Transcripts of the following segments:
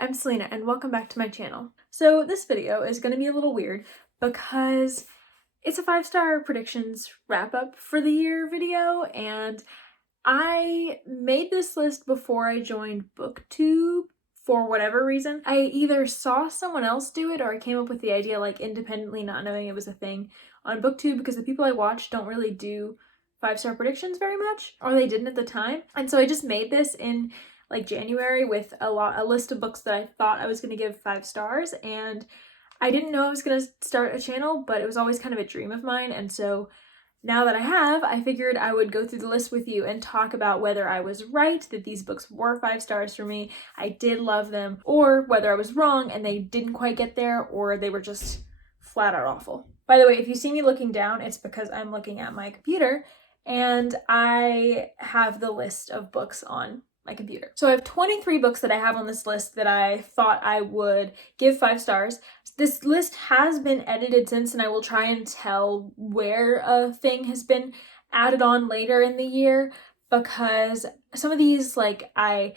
I'm Selena and welcome back to my channel. So this video is going to be a little weird because it's a 5-star predictions wrap up for the year video, and I made this list before I joined BookTube for whatever reason. I either saw someone else do it or I came up with the idea like independently, not knowing it was a thing on BookTube, because the people I watch don't really do 5-star predictions very much, or they didn't at the time. And so I just made this in like January with a list of books that I thought I was going to give 5 stars, and I didn't know I was going to start a channel, but it was always kind of a dream of mine. And so now that I have, I figured I would go through the list with you and talk about whether I was right that these books were 5 stars for me, I did love them, or whether I was wrong and they didn't quite get there, or they were just flat out awful. By the way, if you see me looking down, it's because I'm looking at my computer and I have the list of books on my computer. So I have 23 books that I have on this list that I thought I would give 5 stars. This list has been edited since, and I will try and tell where a thing has been added on later in the year, because some of these, like, I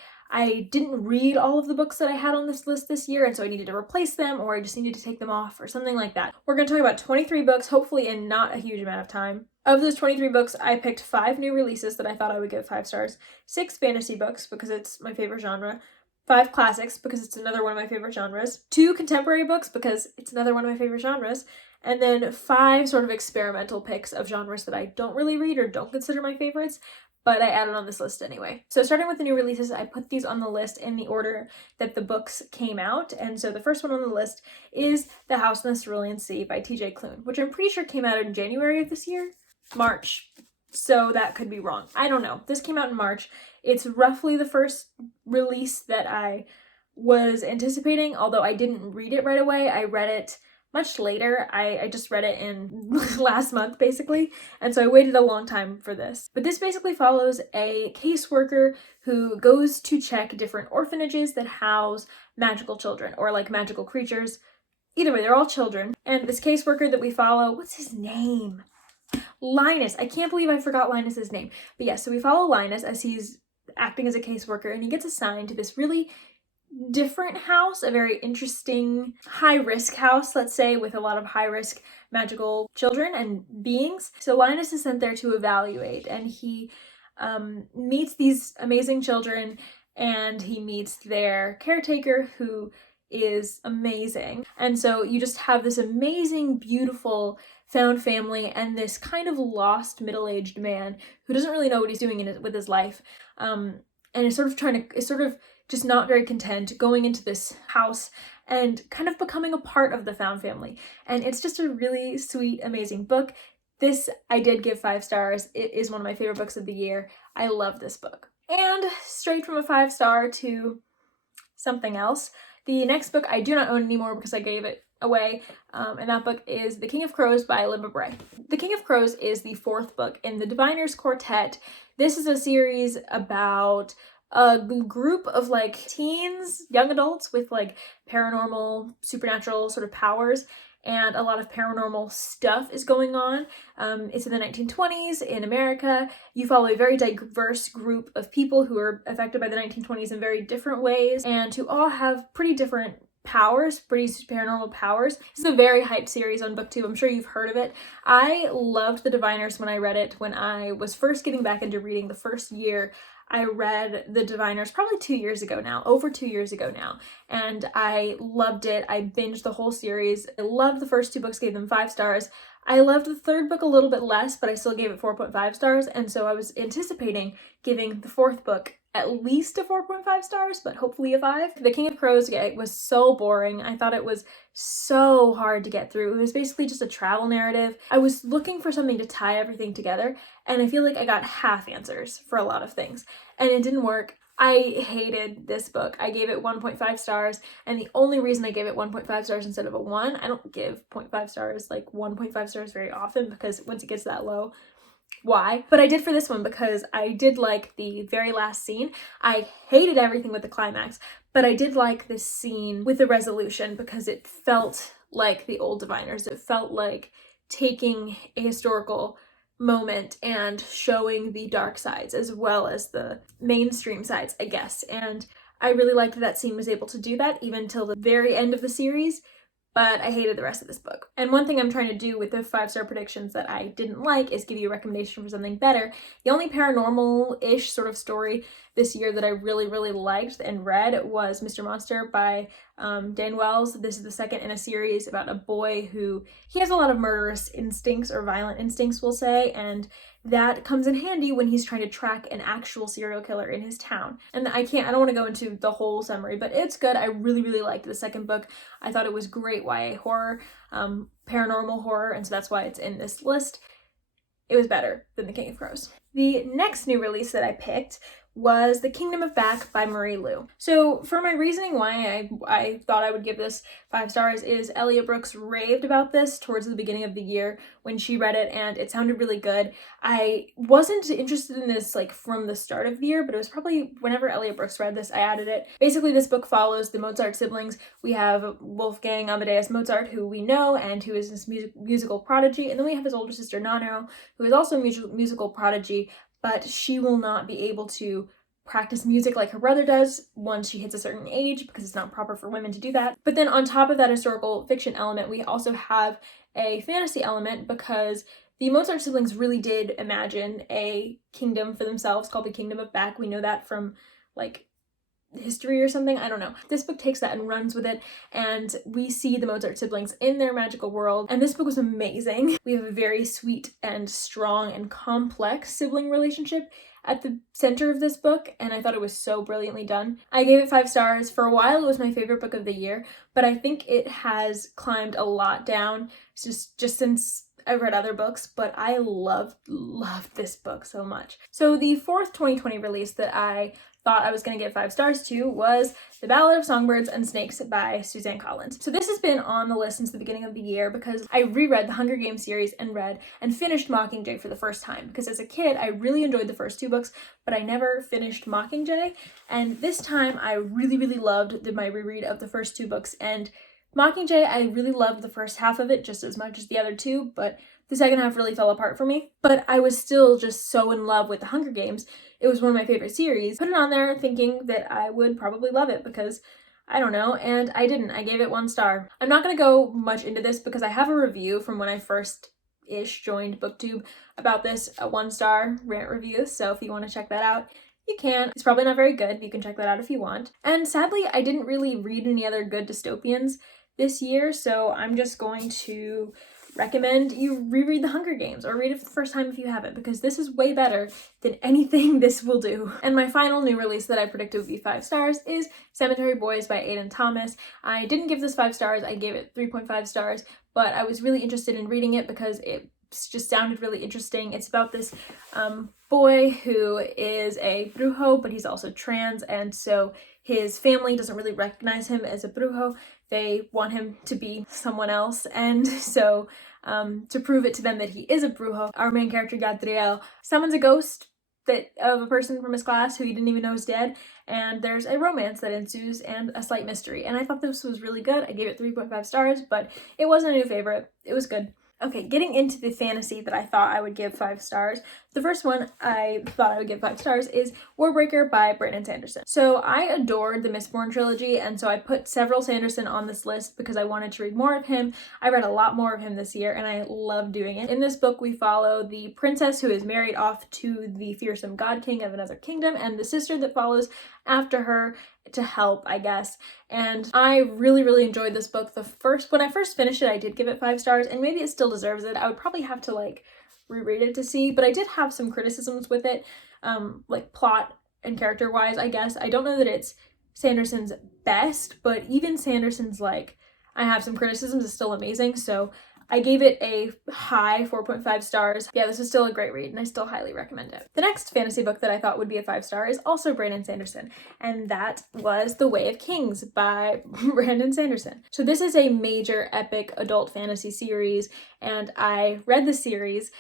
didn't read all of the books that I had on this list this year, and so I needed to replace them, or I just needed to take them off or something like that. We're going to talk about 23 books, hopefully in not a huge amount of time. Of those 23 books, I picked 5 new releases that I thought I would give 5 stars, 6 fantasy books because it's my favorite genre, 5 classics because it's another one of my favorite genres, 2 contemporary books because it's another one of my favorite genres, and then 5 sort of experimental picks of genres that I don't really read or don't consider my favorites, but I added on this list anyway. So starting with the new releases, I put these on the list in the order that the books came out. And so the first one on the list is The House in the Cerulean Sea by TJ Klune, which I'm pretty sure came out in January of this year. March. So that could be wrong. I don't know. This came out in March. It's roughly the first release that I was anticipating, although I didn't read it right away. I read it much later. I just read it in last month, basically, and so I waited a long time for this. But this basically follows a caseworker who goes to check different orphanages that house magical children, or like magical creatures. Either way, they're all children. And this caseworker that we follow, what's his name? Linus. I can't believe I forgot Linus's name. But yeah, so we follow Linus as he's acting as a caseworker, and he gets assigned to this really different house, a very interesting high-risk house, let's say, with a lot of high-risk magical children and beings. So Linus is sent there to evaluate, and he meets these amazing children, and he meets their caretaker, who is amazing. And so you just have this amazing, beautiful found family and this kind of lost middle-aged man who doesn't really know what he's doing with his life, and is sort of just not very content going into this house and kind of becoming a part of the found family. And it's just a really sweet, amazing book. This I did give 5 stars. It is one of my favorite books of the year. I love this book. And straight from a 5-star to something else, the next book I do not own anymore because I gave it away, and that book is The King of Crows by Libba Bray. The King of Crows is the 4th book in the Diviners Quartet. This is a series about a group of like teens, young adults with like paranormal, supernatural sort of powers, and a lot of paranormal stuff is going on. It's in the 1920s in America. You follow a very diverse group of people who are affected by the 1920s in very different ways, and who all have pretty different powers, pretty paranormal powers. This is a very hyped series on BookTube. I'm sure you've heard of it. I loved The Diviners when I read it. When I was first getting back into reading the first year, I read The Diviners probably 2 years ago now, over 2 years ago now, and I loved it. I binged the whole series. I loved the first 2 books, gave them 5 stars. I loved the 3rd book a little bit less, but I still gave it 4.5 stars, and so I was anticipating giving the 4th book at least a 4.5 stars, but hopefully a 5. The King of Crows, it was so boring. I thought it was so hard to get through. It was basically just a travel narrative. I was looking for something to tie everything together, and I feel like I got half answers for a lot of things, and it didn't work. I hated this book. I gave it 1.5 stars, and the only reason I gave it 1.5 stars instead of a 1, I don't give 0.5 stars, like 1.5 stars very often, because once it gets that low, why? But I did for this one because I did like the very last scene. I hated everything with the climax, but I did like this scene with the resolution because it felt like the old Diviners. It felt like taking a historical moment and showing the dark sides as well as the mainstream sides, I guess. And I really liked that scene was able to do that even till the very end of the series, but I hated the rest of this book. And one thing I'm trying to do with the 5-star predictions that I didn't like is give you a recommendation for something better. The only paranormal-ish sort of story this year that I really, really liked and read was Mr. Monster by Dan Wells. This is the second in a series about a boy who, he has a lot of murderous instincts, or violent instincts, we'll say, and that comes in handy when he's trying to track an actual serial killer in his town. And I don't want to go into the whole summary, but it's good. I really, really liked the second book. I thought it was great YA horror, paranormal horror, and so that's why it's in this list. It was better than The King of Crows. The next new release that I picked was The Kingdom of Back by Marie Lu. So for my reasoning why I thought I would give this 5 stars is Elliot Brooks raved about this towards the beginning of the year when she read it, and it sounded really good. I wasn't interested in this like from the start of the year, but it was probably whenever Elliot Brooks read this, I added it. Basically, this book follows the Mozart siblings. We have Wolfgang Amadeus Mozart, who we know and who is this musical prodigy, and then we have his older sister Nano, who is also a musical prodigy, but she will not be able to practice music like her brother does once she hits a certain age because it's not proper for women to do that. But then on top of that historical fiction element, we also have a fantasy element because the Mozart siblings really did imagine a kingdom for themselves called the Kingdom of Back. We know that from like history or something, I don't know. This book takes that and runs with it, and we see the Mozart siblings in their magical world, and this book was amazing. We have a very sweet and strong and complex sibling relationship at the center of this book, and I thought it was so brilliantly done. I gave it 5 stars. For a while it was my favorite book of the year, but I think it has climbed a lot down just since I've read other books, but I loved this book so much. So the fourth 2020 release that I thought I was going to give 5 stars to was The Ballad of Songbirds and Snakes by Suzanne Collins. So this has been on the list since the beginning of the year because I reread the Hunger Games series and read and finished Mockingjay for the first time, because as a kid I really enjoyed the first 2 books, but I never finished Mockingjay, and this time I really, really loved my reread of the first 2 books. And Mockingjay, I really loved the first half of it just as much as the other 2, but the second half really fell apart for me. But I was still just so in love with the Hunger Games. It was one of my favorite series. Put it on there thinking that I would probably love it because I don't know, and I didn't. I gave it 1 star. I'm not going to go much into this because I have a review from when I first-ish joined BookTube about this, a 1-star rant review, so if you want to check that out, you can. It's probably not very good. You can check that out if you want. And sadly, I didn't really read any other good dystopians this year, so I'm just going to recommend you reread The Hunger Games, or read it for the first time if you haven't, because this is way better than anything this will do. And my final new release that I predicted would be 5 stars is Cemetery Boys by Aidan Thomas. I didn't give this 5 stars, I gave it 3.5 stars, but I was really interested in reading it because it just sounded really interesting. It's about this boy who is a brujo, but he's also trans, and so his family doesn't really recognize him as a brujo. They want him to be someone else, and so to prove it to them that he is a brujo, our main character, Gadriel, summons a ghost of a person from his class who he didn't even know is dead, and there's a romance that ensues and a slight mystery. And I thought this was really good. I gave it 3.5 stars, but it wasn't a new favorite. It was good. Okay, getting into the fantasy that I thought I would give 5 stars. The first one I thought I would give 5 stars is Warbreaker by Brandon Sanderson. So I adored the Mistborn trilogy, and so I put several Sanderson on this list because I wanted to read more of him. I read a lot more of him this year, and I love doing it. In this book, we follow the princess who is married off to the fearsome god king of another kingdom, and the sister that follows after her to help, I guess. And I really, really enjoyed this book. When I first finished it, I did give it 5 stars, and maybe it still deserves it. I would probably have to like reread it to see, but I did have some criticisms with it, like plot and character wise, I guess. I don't know that it's Sanderson's best, but even Sanderson's like, I have some criticisms, is still amazing. So I gave it a high 4.5 stars. Yeah, this is still a great read, and I still highly recommend it. The next fantasy book that I thought would be a 5 star is also Brandon Sanderson, and that was The Way of Kings by Brandon Sanderson. So this is a major epic adult fantasy series, and I read the series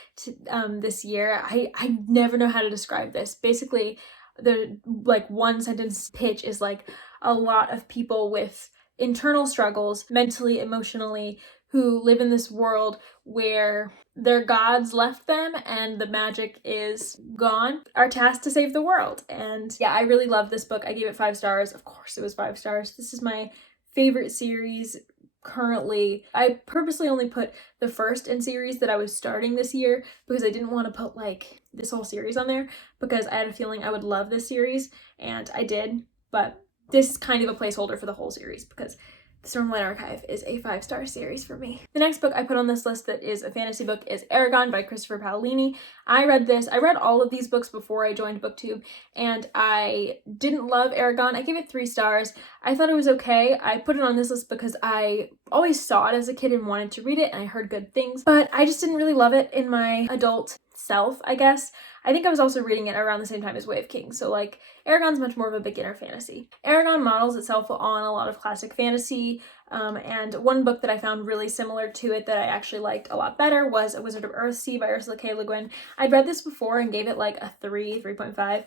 this year. I never know how to describe this. Basically, the like 1-sentence pitch is like a lot of people with internal struggles, mentally, emotionally, who live in this world where their gods left them and the magic is gone, are tasked to save the world. And yeah, I really love this book. I gave it 5 stars. Of course it was 5 stars. This is my favorite series currently. I purposely only put the first in series that I was starting this year because I didn't want to put like this whole series on there because I had a feeling I would love this series, and I did, but this is kind of a placeholder for the whole series because the Stormlight Archive is a 5-star series for me. The next book I put on this list that is a fantasy book is Eragon by Christopher Paolini. I read all of these books before I joined BookTube, and I didn't love Eragon. I gave it 3 stars. I thought it was okay. I put it on this list because I always saw it as a kid and wanted to read it, and I heard good things, but I just didn't really love it in my adult self, I guess. I think I was also reading it around the same time as Way of Kings, so like Eragon's much more of a beginner fantasy. Eragon models itself on a lot of classic fantasy, and one book that I found really similar to it that I actually liked a lot better was A Wizard of Earthsea by Ursula K. Le Guin. I'd read this before and gave it like a 3.5,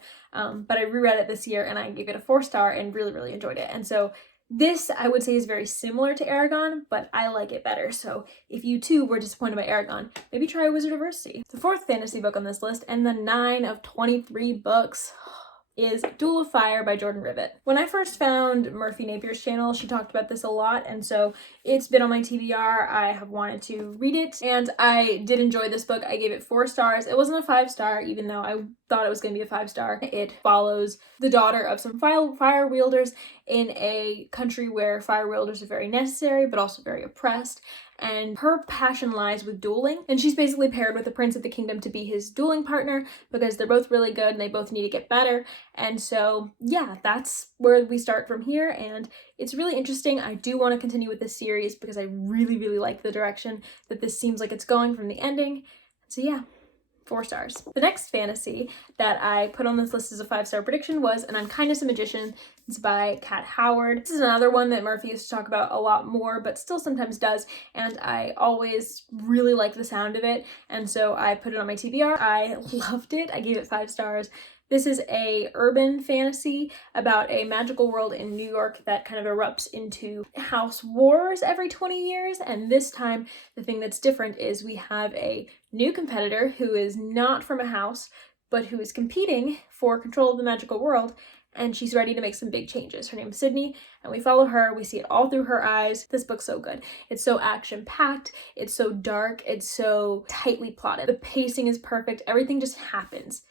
but I reread it this year and I gave it a 4-star and really, really enjoyed it. And so this, I would say, is very similar to Eragon, but I like it better. So if you too were disappointed by Eragon, maybe try A Wizard of Earthsea. The 4th fantasy book on this list, and the 9 of 23 books, is Duel of Fire by Jordan Rivet. When I first found Murphy Napier's channel, she talked about this a lot, and so it's been on my TBR. I have wanted to read it, and I did enjoy this book. I gave it 4 stars. It wasn't a 5-star, even though I thought it was going to be a 5-star. It follows the daughter of some fire wielders in a country where fire wielders are very necessary, but also very oppressed. And her passion lies with dueling, and she's basically paired with the prince of the kingdom to be his dueling partner because they're both really good and they both need to get better. And so yeah, that's where we start from here, and it's really interesting. I do want to continue with this series because I really, really like the direction that this seems like it's going from the ending. So yeah, 4 stars. The next fantasy that I put on this list as a 5-star prediction was An Unkindness of Magicians by Kat Howard. This is another one that Murphy used to talk about a lot more, but still sometimes does, and I always really like the sound of it, and so I put it on my TBR. I loved it. I gave it 5 stars. This is a urban fantasy about a magical world in New York that kind of erupts into house wars every 20 years. And this time, the thing that's different is we have a new competitor who is not from a house, but who is competing for control of the magical world. And she's ready to make some big changes. Her name is Sydney, and we follow her. We see it all through her eyes. This book's so good. It's so action-packed. It's so dark. It's so tightly plotted. The pacing is perfect. Everything just happens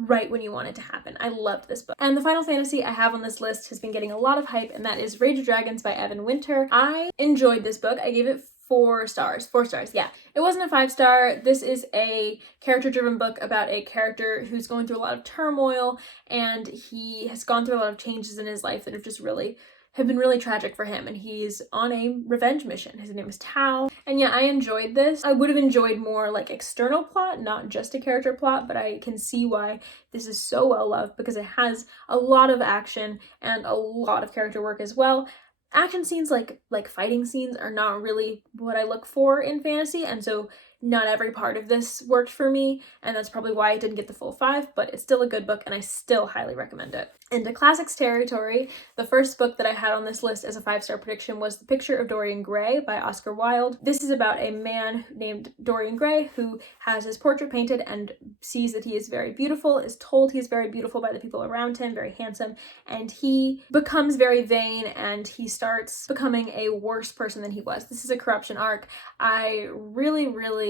right when you want it to happen. I loved this book. And the final fantasy I have on this list has been getting a lot of hype, and that is Rage of Dragons by Evan Winter. I enjoyed this book. I gave it 4 stars. 4 stars, yeah. It wasn't a 5-star. This is a character-driven book about a character who's going through a lot of turmoil, and he has gone through a lot of changes in his life that have been really tragic for him, and he's on a revenge mission. His name is Tao. And yeah, I enjoyed this. I would have enjoyed more like external plot, not just a character plot, but I can see why this is so well loved because it has a lot of action and a lot of character work as well. Action scenes like fighting scenes are not really what I look for in fantasy, and so not every part of this worked for me, and that's probably why I didn't get the full 5, but it's still a good book and I still highly recommend it. Into classics territory, the first book that I had on this list as a 5-star prediction was The Picture of Dorian Gray by Oscar Wilde. This is about a man named Dorian Gray who has his portrait painted and sees that he is very beautiful, is told he is very beautiful by the people around him, very handsome, and he becomes very vain and he starts becoming a worse person than he was. This is a corruption arc. I really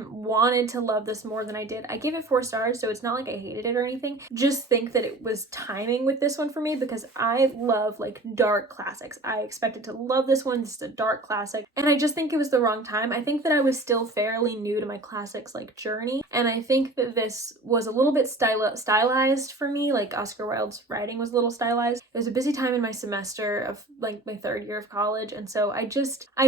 wanted to love this more than I did. I gave it 4 stars, so it's not like I hated it or anything. Just think that it was timing with this one for me because I love like dark classics. I expected to love this one. This is a dark classic, and I just think it was the wrong time. I think that I was still fairly new to my classics like journey, and I think that this was a little bit stylized for me. Like Oscar Wilde's writing was a little stylized. It was a busy time in my semester of like my 3rd year of college, and so I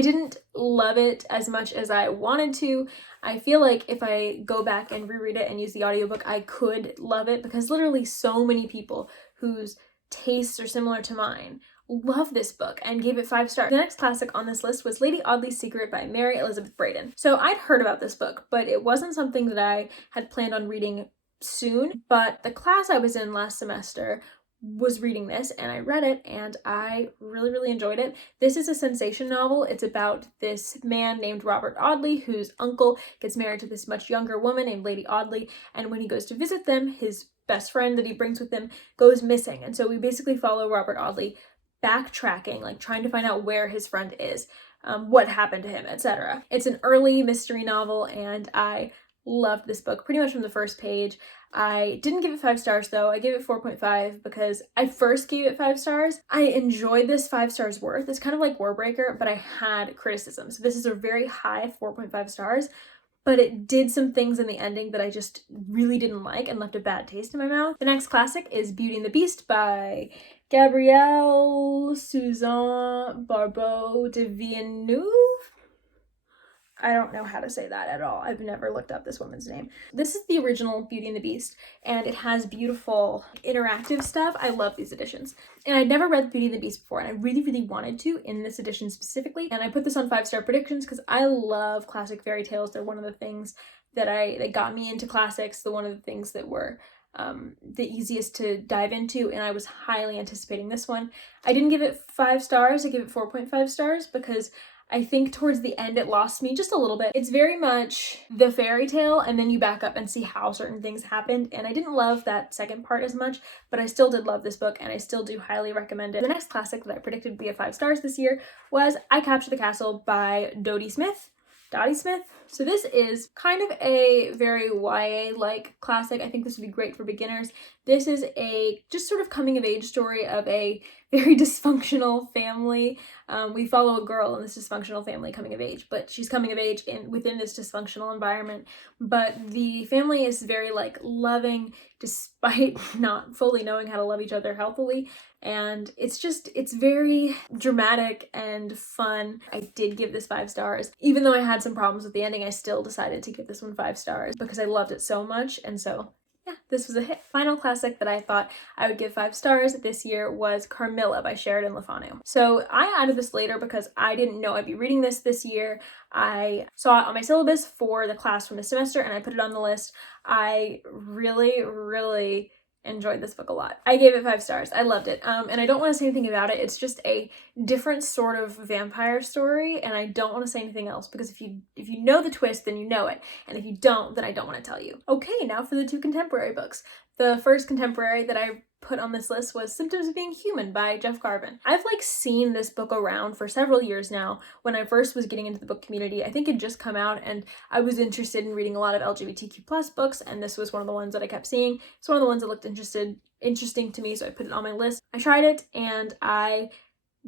didn't love it as much as I wanted to. I feel like if I go back and reread it and use the audiobook, I could love it because literally so many people whose tastes are similar to mine love this book and gave it 5 stars. The next classic on this list was Lady Audley's Secret by Mary Elizabeth Braden. So I'd heard about this book, but it wasn't something that I had planned on reading soon. But the class I was in last semester was reading this and I read it and I really enjoyed it. This is a sensation novel. It's about this man named Robert Audley whose uncle gets married to this much younger woman named Lady Audley, and when he goes to visit them, his best friend that he brings with him goes missing. And so we basically follow Robert Audley backtracking, like trying to find out where his friend is, what happened to him, etc. It's an early mystery novel and I loved this book pretty much from the first page. I didn't give it 5 stars though. I gave it 4.5 because I first gave it 5 stars. I enjoyed this 5 stars worth. It's kind of like Warbreaker, but I had criticism. So this is a very high 4.5 stars, but it did some things in the ending that I just really didn't like and left a bad taste in my mouth. The next classic is Beauty and the Beast by Gabrielle Suzanne Barbeau de Villeneuve. I don't know how to say that at all. I've never looked up this woman's name. This is the original Beauty and the Beast, and it has beautiful interactive stuff. I love these editions. And I'd never read Beauty and the Beast before, and I really wanted to in this edition specifically. And I put this on 5-star predictions because I love classic fairy tales. They're one of the things that got me into classics, one of the things that were the easiest to dive into, and I was highly anticipating this one. I didn't give it 5 stars. I gave it 4.5 stars because I think towards the end it lost me just a little bit. It's very much the fairy tale and then you back up and see how certain things happened, and I didn't love that second part as much, but I still did love this book and I still do highly recommend it. The next classic that I predicted would be at 5 stars this year was I Capture the Castle by Dodie Smith. So this is kind of a very YA-like classic. I think this would be great for beginners. This is a just sort of coming of age story of a very dysfunctional family. We follow a girl in this dysfunctional family coming of age, but she's coming of age within this dysfunctional environment. But the family is very like loving despite not fully knowing how to love each other healthily. And it's very dramatic and fun. I did give this 5 stars. Even though I had some problems with the ending, I still decided to give this one 5 stars because I loved it so much. And so yeah, this was a hit. Final classic that I thought I would give 5 stars this year was Carmilla by Sheridan Le Fanu. So I added this later because I didn't know I'd be reading this year. I saw it on my syllabus for the class from the semester and I put it on the list. I really enjoyed this book a lot. I gave it 5 stars. I loved it. And I don't want to say anything about it. It's just a different sort of vampire story, and I don't want to say anything else because if you know the twist, then you know it. And if you don't, then I don't want to tell you. Okay, now for the 2 contemporary books. The first contemporary that I put on this list was Symptoms of Being Human by Jeff Garvin. I've seen this book around for several years now. When I first was getting into the book community, I think it just come out and I was interested in reading a lot of LGBTQ+ books, and this was one of the ones that I kept seeing. It's one of the ones that looked interesting to me, so I put it on my list. I tried it and I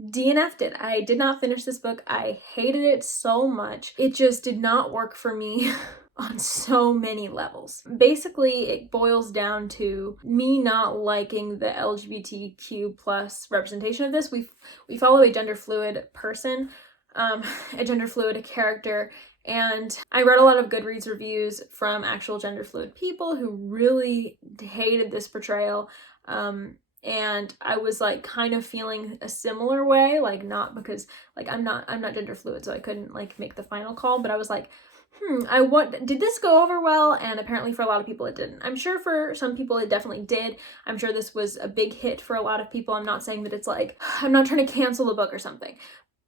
DNF'd it. I did not finish this book. I hated it so much. It just did not work for me on so many levels. Basically, it boils down to me not liking the LGBTQ plus representation of this. We follow a gender fluid person, a gender fluid character, and I read a lot of Goodreads reviews from actual gender fluid people who really hated this portrayal. And I was kind of feeling a similar way, not because I'm not gender fluid, so I couldn't make the final call, but I was did this go over well? And apparently for a lot of people it didn't. I'm sure for some people it definitely did. I'm sure this was a big hit for a lot of people. I'm not saying that it's I'm not trying to cancel the book or something,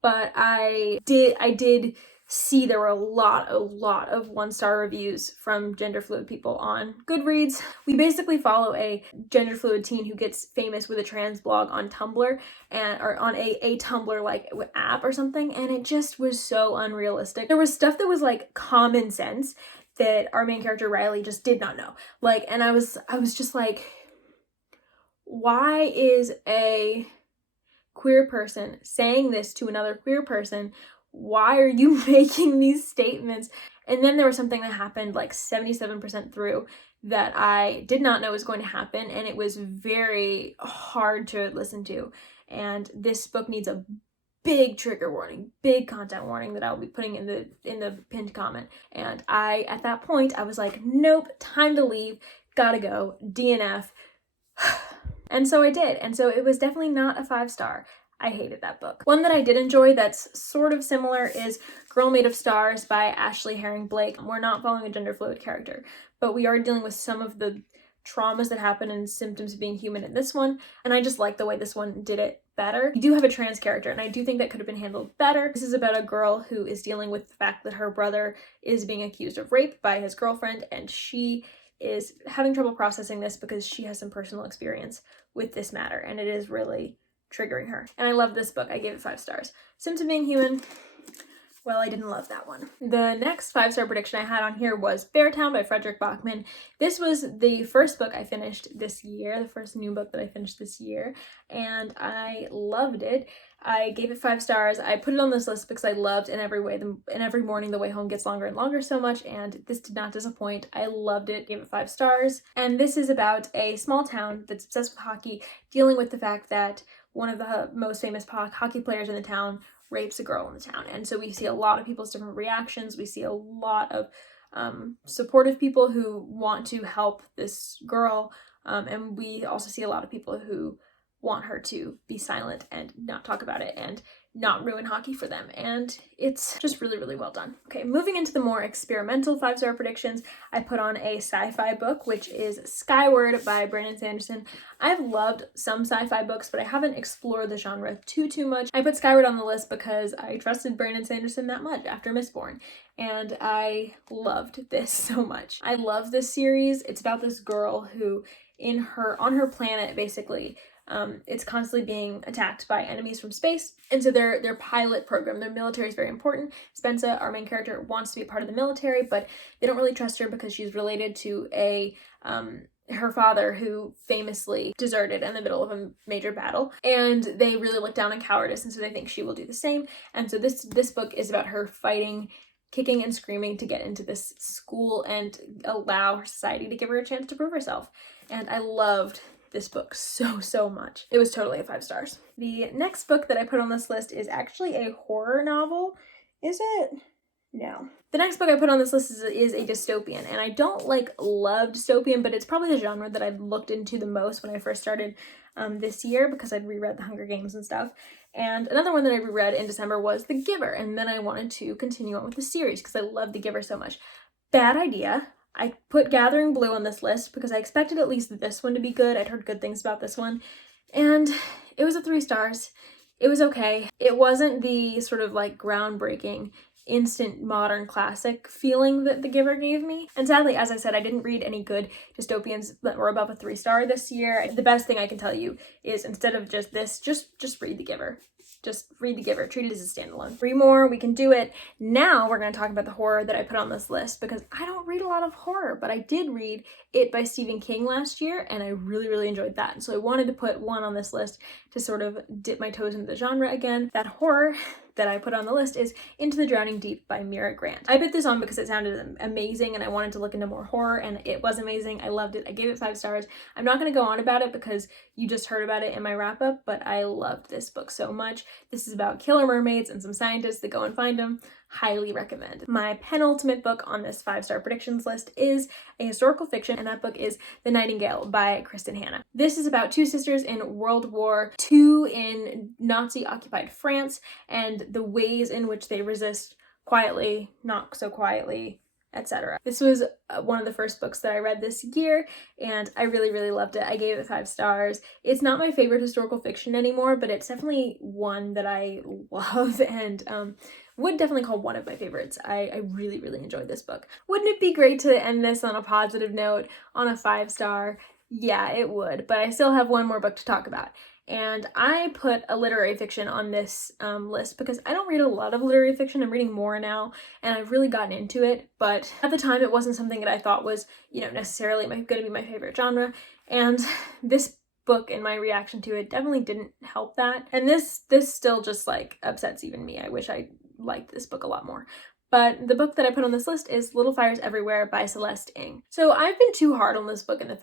but I did see there were a lot of 1-star reviews from gender fluid people on Goodreads. We basically follow a gender fluid teen who gets famous with a trans blog on Tumblr or on a Tumblr app or something, and it just was so unrealistic. There was stuff that was common sense that our main character Riley just did not know. And I was just why is a queer person saying this to another queer person? Why are you making these statements? And then there was something that happened 77% through that I did not know was going to happen, and it was very hard to listen to. And this book needs a big trigger warning, big content warning that I'll be putting in the pinned comment. And at that point I was nope, time to leave, gotta go, DNF. And so I did, and so it was definitely not a 5-star. I hated that book. One that I did enjoy that's sort of similar is Girl Made of Stars by Ashley Herring Blake. We're not following a gender fluid character, but we are dealing with some of the traumas that happen and symptoms of being human in this one, and I just like the way this one did it better. You do have a trans character, and I do think that could have been handled better. This is about a girl who is dealing with the fact that her brother is being accused of rape by his girlfriend, and she is having trouble processing this because she has some personal experience with this matter, and it is really triggering her. And I love this book. I gave it 5 stars. Symptoms of Being Human, well, I didn't love that one. The next 5-star prediction I had on here was Beartown by Frederick Bachman. This was the first book I finished this year, the first new book that I finished this year, and I loved it. I gave it 5 stars. I put it on this list because I loved In Every Morning the Way Home Gets Longer and Longer so much, and this did not disappoint. I loved it, gave it 5 stars. And this is about a small town that's obsessed with hockey, dealing with the fact that one of the most famous hockey players in the town rapes a girl in the town. And so we see a lot of people's different reactions. We see a lot of supportive people who want to help this girl. And we also see a lot of people who want her to be silent and not talk about it and not ruin hockey for them. And it's just really, really well done. Okay, moving into the more experimental 5-star predictions, I put on a sci-fi book, which is Skyward by Brandon Sanderson. I've loved some sci-fi books, but I haven't explored the genre too much. I put Skyward on the list because I trusted Brandon Sanderson that much after Mistborn, and I loved this so much. I love this series. It's about this girl who on her planet, basically, it's constantly being attacked by enemies from space, and so their pilot program, their military is very important. Spensa, our main character, wants to be part of the military, but they don't really trust her because she's related to her father, who famously deserted in the middle of a major battle, and they really look down on cowardice, and so they think she will do the same. And so this book is about her fighting, kicking and screaming to get into this school and allow her society to give her a chance to prove herself. And I loved this book so much. It was totally a 5 stars. The next book that I put on this list is actually a horror novel. Is it? No. The next book I put on this list is a dystopian, and I don't love dystopian, but it's probably the genre that I've looked into the most when I first started this year, because I'd reread The Hunger Games and stuff. And another one that I reread in December was The Giver, and then I wanted to continue on with the series because I love The Giver so much. Bad idea. I put Gathering Blue on this list because I expected at least this one to be good. I'd heard good things about this one, and it was a 3 stars. It was okay. It wasn't the sort of groundbreaking instant modern classic feeling that The Giver gave me. And sadly, as I said, I didn't read any good dystopians that were above a 3 star this year. The best thing I can tell you is, instead of just this, just read The Giver. Just read The Giver. Treat it as a standalone. 3 more, we can do it. Now we're going to talk about the horror that I put on this list, because I don't read a lot of horror, but I did read It by Stephen King last year, and I really enjoyed that. And so I wanted to put one on this list to sort of dip my toes into the genre again. That horror that I put on the list is Into the Drowning Deep by Mira Grant. I put this on because it sounded amazing and I wanted to look into more horror, and it was amazing. I loved it. I gave it 5 stars. I'm not going to go on about it because you just heard about it in my wrap up, but I loved this book so much. This is about killer mermaids and some scientists that go and find them. Highly recommend. My penultimate book on this 5-star predictions list is a historical fiction, and that book is The Nightingale by Kristen Hanna. This is about 2 sisters in World War II in Nazi-occupied France, and the ways in which they resist quietly, not so quietly, etc. This was one of the first books that I read this year, and I really loved it. I gave it 5 stars. It's not my favorite historical fiction anymore, but it's definitely one that I love, and would definitely call one of my favorites. I really enjoyed this book. Wouldn't it be great to end this on a positive note, on a 5 star? Yeah, it would, but I still have one more book to talk about. And I put a literary fiction on this list because I don't read a lot of literary fiction. I'm reading more now, and I've really gotten into it, but at the time it wasn't something that I thought was, necessarily going to be my favorite genre. And this book and my reaction to it definitely didn't help that. And this still just upsets even me. I wish I liked this book a lot more. But the book that I put on this list is Little Fires Everywhere by Celeste Ng. So I've been too hard on this book in the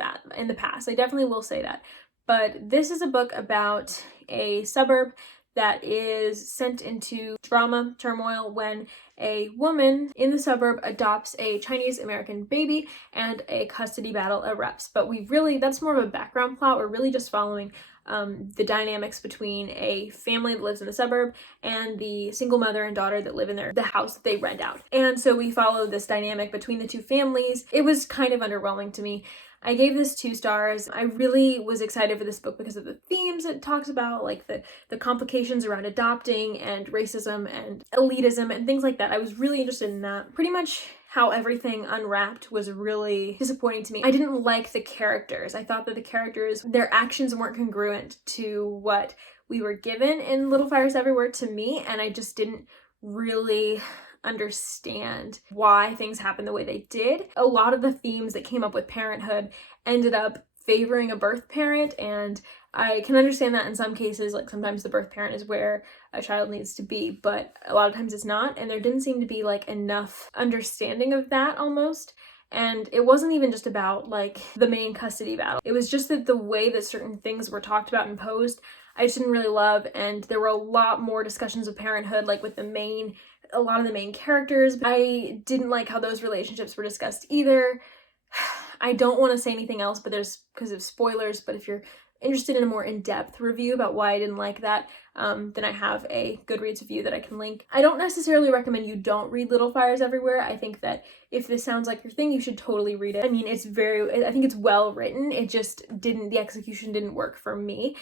past. I definitely will say that. But this is a book about a suburb that is sent into drama, turmoil, when a woman in the suburb adopts a Chinese American baby and a custody battle erupts. But that's more of a background plot. We're really just following the dynamics between a family that lives in the suburb and the single mother and daughter that live in the house that they rent out. And so we follow this dynamic between the 2 families. It was kind of underwhelming to me. I gave this 2 stars. I really was excited for this book because of the themes it talks about, like the complications around adopting and racism and elitism and things like that. I was really interested in that. Pretty much how everything unwrapped was really disappointing to me. I didn't like the characters. I thought that the characters, their actions weren't congruent to what we were given in Little Fires Everywhere to me, and I just didn't really understand why things happened the way they did. A lot of the themes that came up with parenthood ended up favoring a birth parent, and I can understand that in some cases, like sometimes the birth parent is where a child needs to be, but a lot of times it's not, and there didn't seem to be like enough understanding of that almost. And it wasn't even just about like the main custody battle. It was just that the way that certain things were talked about and posed, I just didn't really love, and there were a lot more discussions of parenthood, like with a lot of the main characters. I didn't like how those relationships were discussed either. I don't want to say anything else, but there's because of spoilers, but if you're interested in a more in-depth review about why I didn't like that, then I have a Goodreads review that I can link. I don't necessarily recommend you don't read Little Fires Everywhere. I think that if this sounds like your thing, you should totally read it. I mean, I think it's well written. It just the execution didn't work for me.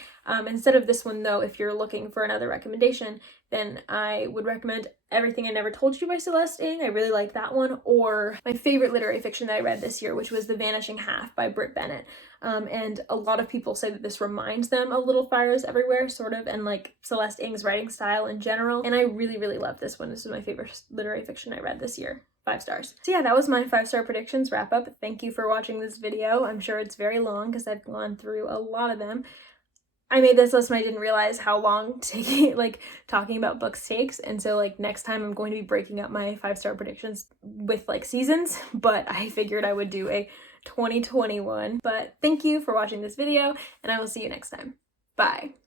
Instead of this one though, if you're looking for another recommendation, then I would recommend Everything I Never Told You by Celeste Ng. I really liked that one. Or my favorite literary fiction that I read this year, which was The Vanishing Half by Britt Bennett. And a lot of people say that this reminds them of Little Fires Everywhere, sort of, and like Celeste Ng's writing style in general. And I really, really love this one. This is my favorite literary fiction I read this year. 5 stars. So yeah, that was my 5-star predictions wrap up. Thank you for watching this video. I'm sure it's very long because I've gone through a lot of them. I made this list and I didn't realize how long talking about books takes, and so like next time I'm going to be breaking up my 5-star predictions with like seasons, but I figured I would do a 2021. But thank you for watching this video, and I will see you next time. Bye!